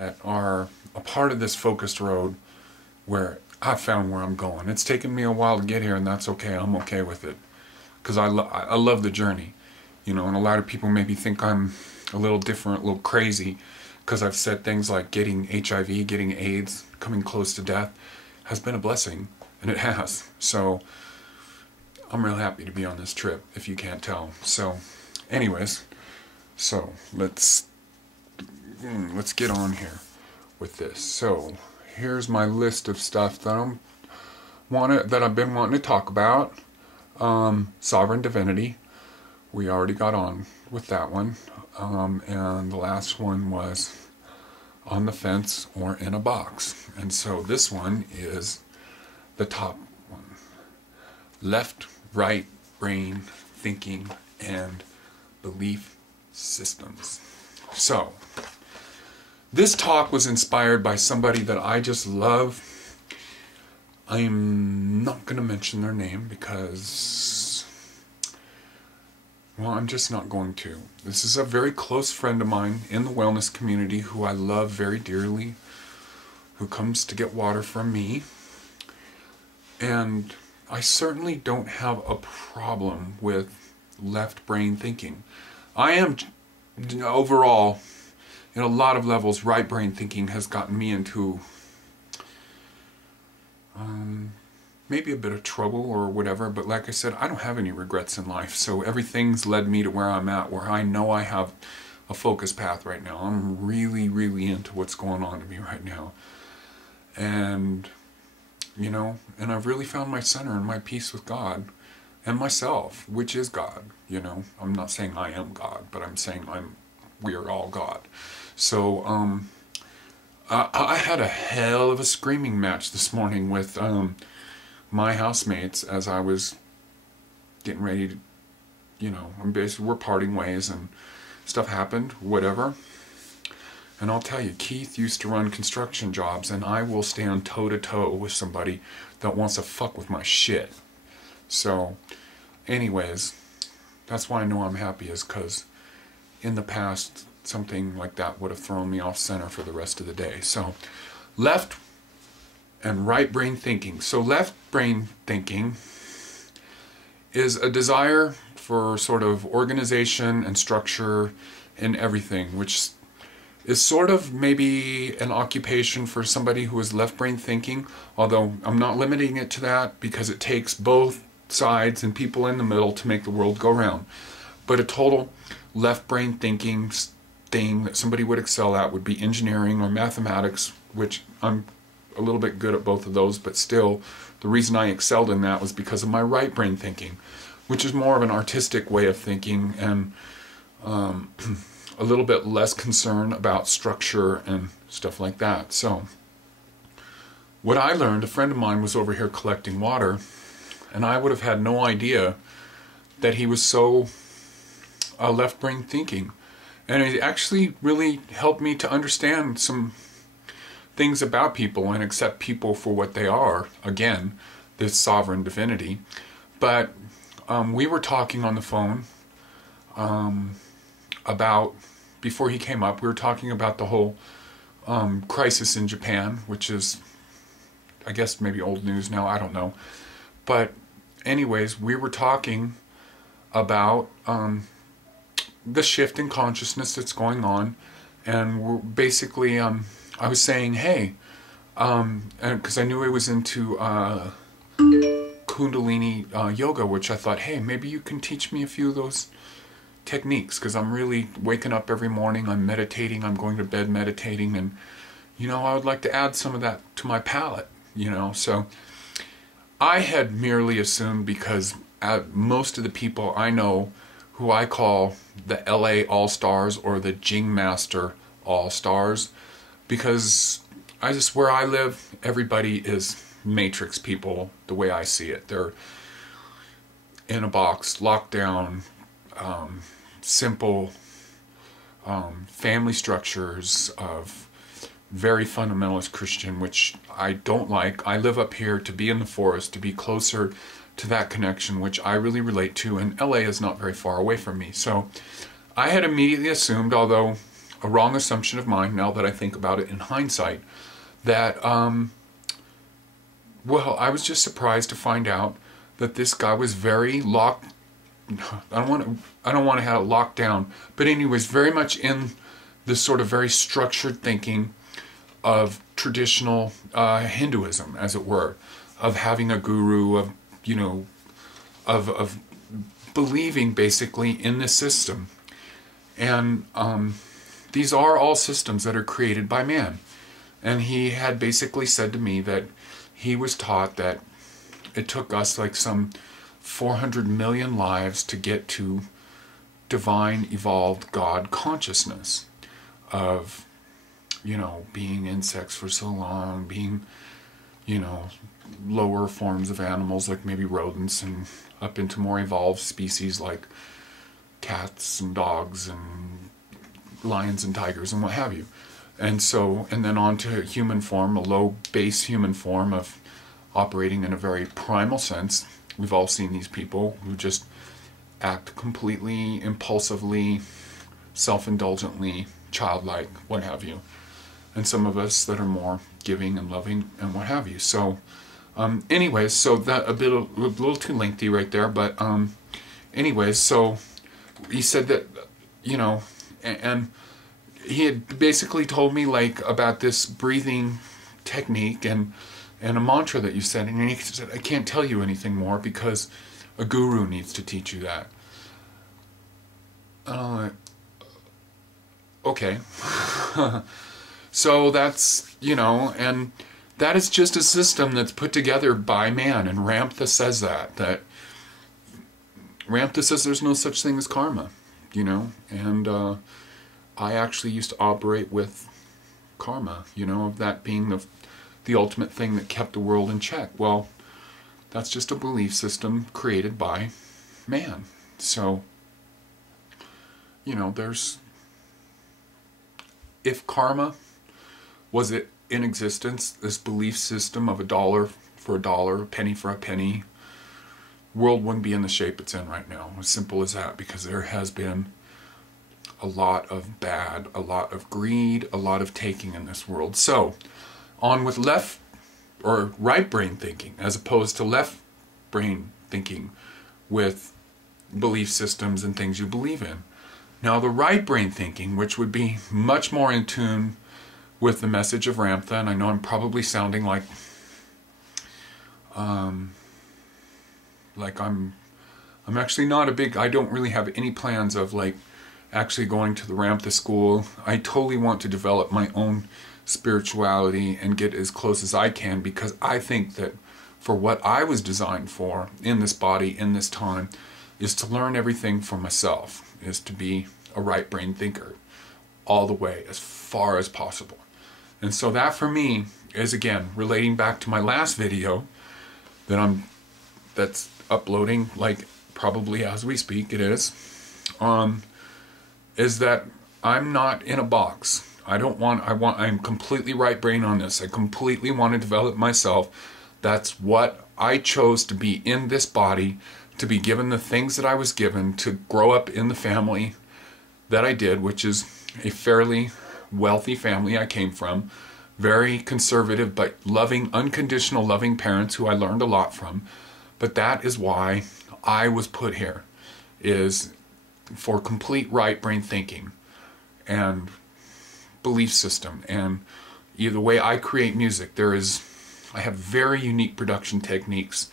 that are a part of this focused road where I found where I'm going. It's taken me a while to get here, and that's okay. I'm okay with it because I love the journey, you know. And a lot of people maybe think I'm a little different, a little crazy, because I've said things like getting HIV, getting AIDS, coming close to death has been a blessing, and it has. So I'm real happy to be on this trip, if you can't tell. So, anyways, so let's get on here with this. So here's my list of stuff that I've been wanting to talk about. Sovereign divinity. We already got on with that one. And the last one was on the fence or in a box. And so this one is the top one. Left, right brain thinking and belief systems. So this talk was inspired by somebody that I just love. I'm not going to mention their name because, well, I'm just not going to. This is a very close friend of mine in the wellness community who I love very dearly, who comes to get water from me. And I certainly don't have a problem with left brain thinking. I am, overall, in a lot of levels, right brain thinking has gotten me into maybe a bit of trouble or whatever, but like I said, I don't have any regrets in life, so everything's led me to where I'm at, where I know I have a focus path right now. I'm really, really into what's going on to me right now. And, you know, and I've really found my center and my peace with God and myself, which is God, you know. I'm not saying I am God, but I'm saying we are all God. So, I had a hell of a screaming match this morning with my housemates as I was getting ready to, you know, we're parting ways and stuff happened, whatever. And I'll tell you, Keith used to run construction jobs, and I will stand toe-to-toe with somebody that wants to fuck with my shit. So, anyways, that's why I know I'm happy, is because in the past, something like that would have thrown me off center for the rest of the day. So, left and right brain thinking. So left brain thinking is a desire for sort of organization and structure in everything, which is sort of maybe an occupation for somebody who is left brain thinking, although I'm not limiting it to that because it takes both sides and people in the middle to make the world go round. But a total left brain thinking thing that somebody would excel at would be engineering or mathematics, which I'm a little bit good at both of those, but still the reason I excelled in that was because of my right brain thinking, which is more of an artistic way of thinking and a little bit less concern about structure and stuff like that. So what I learned, a friend of mine was over here collecting water, and I would have had no idea that he was so left brain thinking. And it actually really helped me to understand some things about people and accept people for what they are. Again, this sovereign divinity. But we were talking on the phone about, before he came up, we were talking about the whole crisis in Japan, which is, I guess, maybe old news now, I don't know. But anyways, we were talking about the shift in consciousness that's going on, and we're basically I was saying, hey, because I knew I was into Kundalini yoga, which I thought, hey, maybe you can teach me a few of those techniques, because I'm really waking up every morning, I'm meditating, I'm going to bed meditating, and, you know, I would like to add some of that to my palette, you know. So I had merely assumed, because most of the people I know who I call the LA All-Stars or the Jing Master All-Stars, because where I live, everybody is Matrix people the way I see it. They're in a box, locked down, simple family structures of very fundamentalist Christian, which I don't like. I live up here to be in the forest, to be closer to that connection, which I really relate to, and LA is not very far away from me. So I had immediately assumed, although a wrong assumption of mine, now that I think about it in hindsight, that, well, I was just surprised to find out that this guy was very locked. I don't want to have it locked down, but anyways, very much in this sort of very structured thinking of traditional Hinduism, as it were, of having a guru, of, you know, of believing basically in this system. And these are all systems that are created by man. And he had basically said to me that he was taught that it took us like some 400 million lives to get to divine, evolved God consciousness of, you know, being insects for so long, being, you know, lower forms of animals like maybe rodents, and up into more evolved species like cats and dogs and lions and tigers and what have you. And so, and then on to human form, a low base human form of operating in a very primal sense. We've all seen these people who just act completely impulsively, self-indulgently, childlike, what have you. And some of us that are more giving and loving and what have you. So anyways, so that a little too lengthy right there, but anyways, so he said that, you know, and he had basically told me like about this breathing technique and a mantra that you said, and he said, I can't tell you anything more because a guru needs to teach you that. Okay. So that's, you know, and that is just a system that's put together by man, and Ramtha says that Ramtha says there's no such thing as karma, you know, and I actually used to operate with karma, you know, of that being the ultimate thing that kept the world in check. Well, that's just a belief system created by man. So, you know, if karma was it in existence, this belief system of $1 for $1, a penny for a penny, world wouldn't be in the shape it's in right now. As simple as that, because there has been a lot of bad, a lot of greed, a lot of taking in this world. So, on with left or right brain thinking, as opposed to left brain thinking with belief systems and things you believe in. Now the right brain thinking, which would be much more in tune with the message of Ramtha, and I know I'm probably sounding like I'm actually not I don't really have any plans of like actually going to the Ramtha school. I totally want to develop my own spirituality and get as close as I can, because I think that for what I was designed for in this body, in this time, is to learn everything for myself, is to be a right brain thinker all the way as far as possible. And so that for me is, again, relating back to my last video that's uploading like probably as we speak, it is that I'm not in a box. I'm completely right brain on this. I completely want to develop myself. That's what I chose to be in this body, to be given the things that I was given, to grow up in the family that I did, which is a fairly wealthy family I came from. Very conservative, but loving, unconditional loving parents who I learned a lot from. But that is why I was put here, is for complete right brain thinking and belief system. And the way I create music, I have very unique production techniques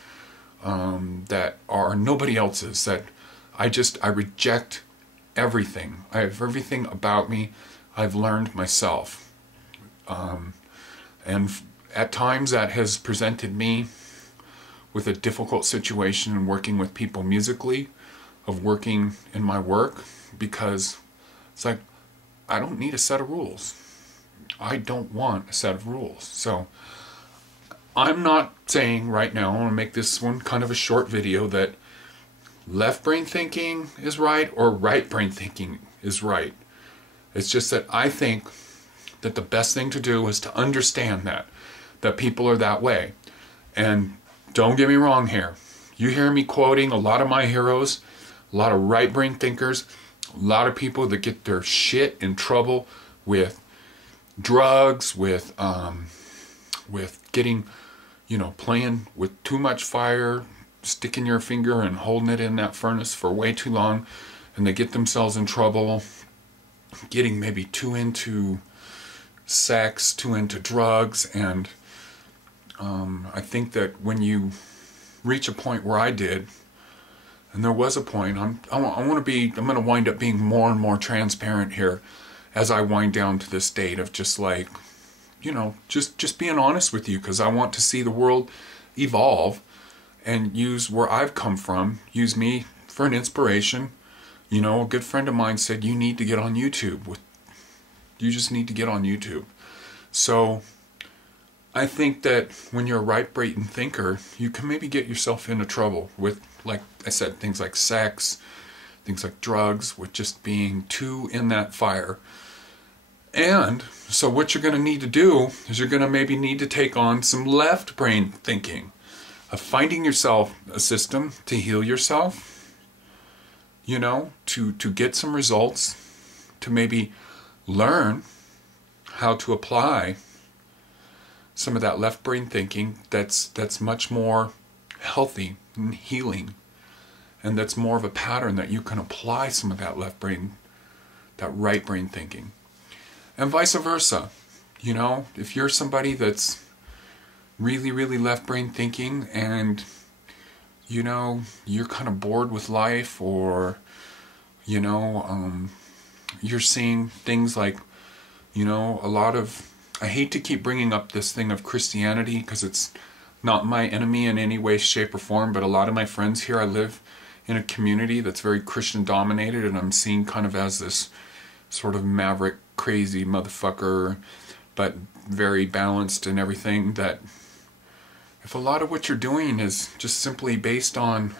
that are nobody else's, that I reject everything. I have everything about me I've learned myself. And at times that has presented me with a difficult situation in working with people musically, of working in my work, because it's like, I don't need a set of rules. I don't want a set of rules. So I'm not saying right now, I want to make this one kind of a short video, that left brain thinking is right or right brain thinking is right. It's just that I think that the best thing to do is to understand that people are that way. And don't get me wrong here. You hear me quoting a lot of my heroes, a lot of right brain thinkers. A lot of people that get their shit in trouble with drugs, with getting, playing with too much fire, sticking your finger and holding it in that furnace for way too long, and they get themselves in trouble, getting maybe too into sex, too into drugs. And I think that when you reach a point where I did, and there was a point, I'm going to wind up being more and more transparent here as I wind down to this state of just like, just being honest with you, because I want to see the world evolve and use where I've come from, use me for an inspiration. A good friend of mine said, you need to get on YouTube. You just need to get on YouTube. So I think that when you're a right-brain thinker, you can maybe get yourself into trouble with, like I said, things like sex, things like drugs, with just being too in that fire. And so what you're going to need to do is you're going to maybe need to take on some left brain thinking of finding yourself a system to heal yourself, to get some results, to maybe learn how to apply some of that left brain thinking that's much more healthy and healing, and that's more of a pattern that you can apply some of that left brain, that right brain thinking. And vice versa. If you're somebody that's really, really left brain thinking and, you're kind of bored with life, or, you're seeing things like, a lot of, I hate to keep bringing up this thing of Christianity because it's not my enemy in any way, shape, or form, but a lot of my friends here, I live in a community that's very Christian dominated, and I'm seen kind of as this sort of maverick, crazy motherfucker, but very balanced and everything, that if a lot of what you're doing is just simply based on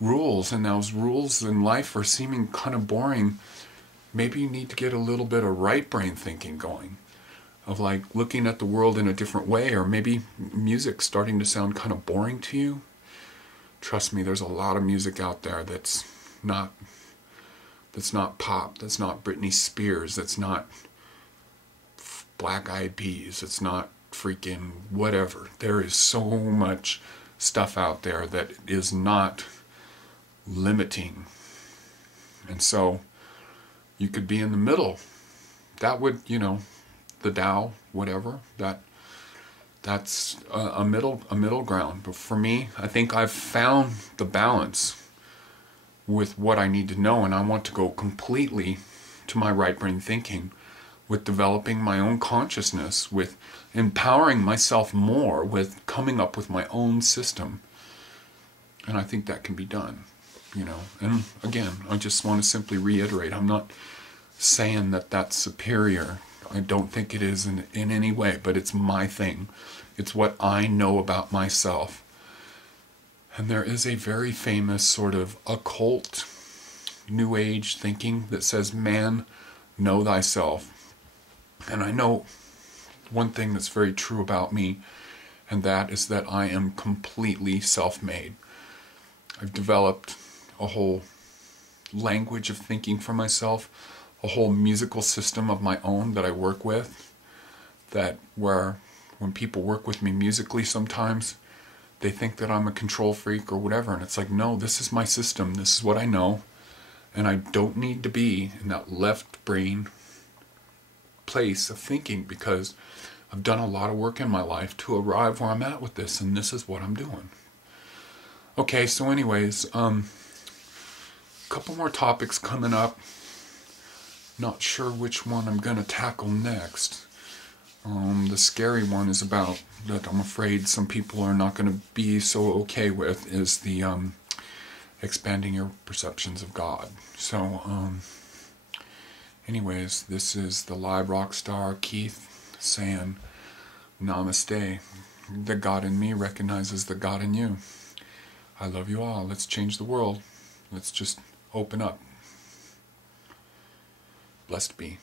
rules, and those rules in life are seeming kind of boring, maybe you need to get a little bit of right brain thinking going, of like looking at the world in a different way. Or maybe music starting to sound kind of boring to you. Trust me, there's a lot of music out there that's not pop, that's not Britney Spears, that's not Black Eyed Peas, it's not freaking whatever. There is so much stuff out there that is not limiting. And so you could be in the middle. That would, the Tao, whatever, that's a middle ground. But for me, I think I've found the balance with what I need to know, and I want to go completely to my right brain thinking, with developing my own consciousness, with empowering myself more, with coming up with my own system. And I think that can be done, And again, I just want to simply reiterate, I'm not saying that that's superior. I don't think it is in any way, but it's my thing. It's what I know about myself. And there is a very famous sort of occult, New Age thinking that says, man, know thyself. And I know one thing that's very true about me, and that is that I am completely self-made. I've developed a whole language of thinking for myself, a whole musical system of my own that I work with, that where when people work with me musically sometimes, they think that I'm a control freak or whatever, and it's like, no, this is my system, this is what I know, and I don't need to be in that left brain place of thinking, because I've done a lot of work in my life to arrive where I'm at with this, and this is what I'm doing. Okay, so anyways, a couple more topics coming up. Not sure which one I'm going to tackle next. The scary one is about, that I'm afraid some people are not going to be so okay with, is the expanding your perceptions of God. So, anyways, this is the live rock star Keith saying, Namaste. The God in me recognizes the God in you. I love you all. Let's change the world. Let's just open up. Blessed be.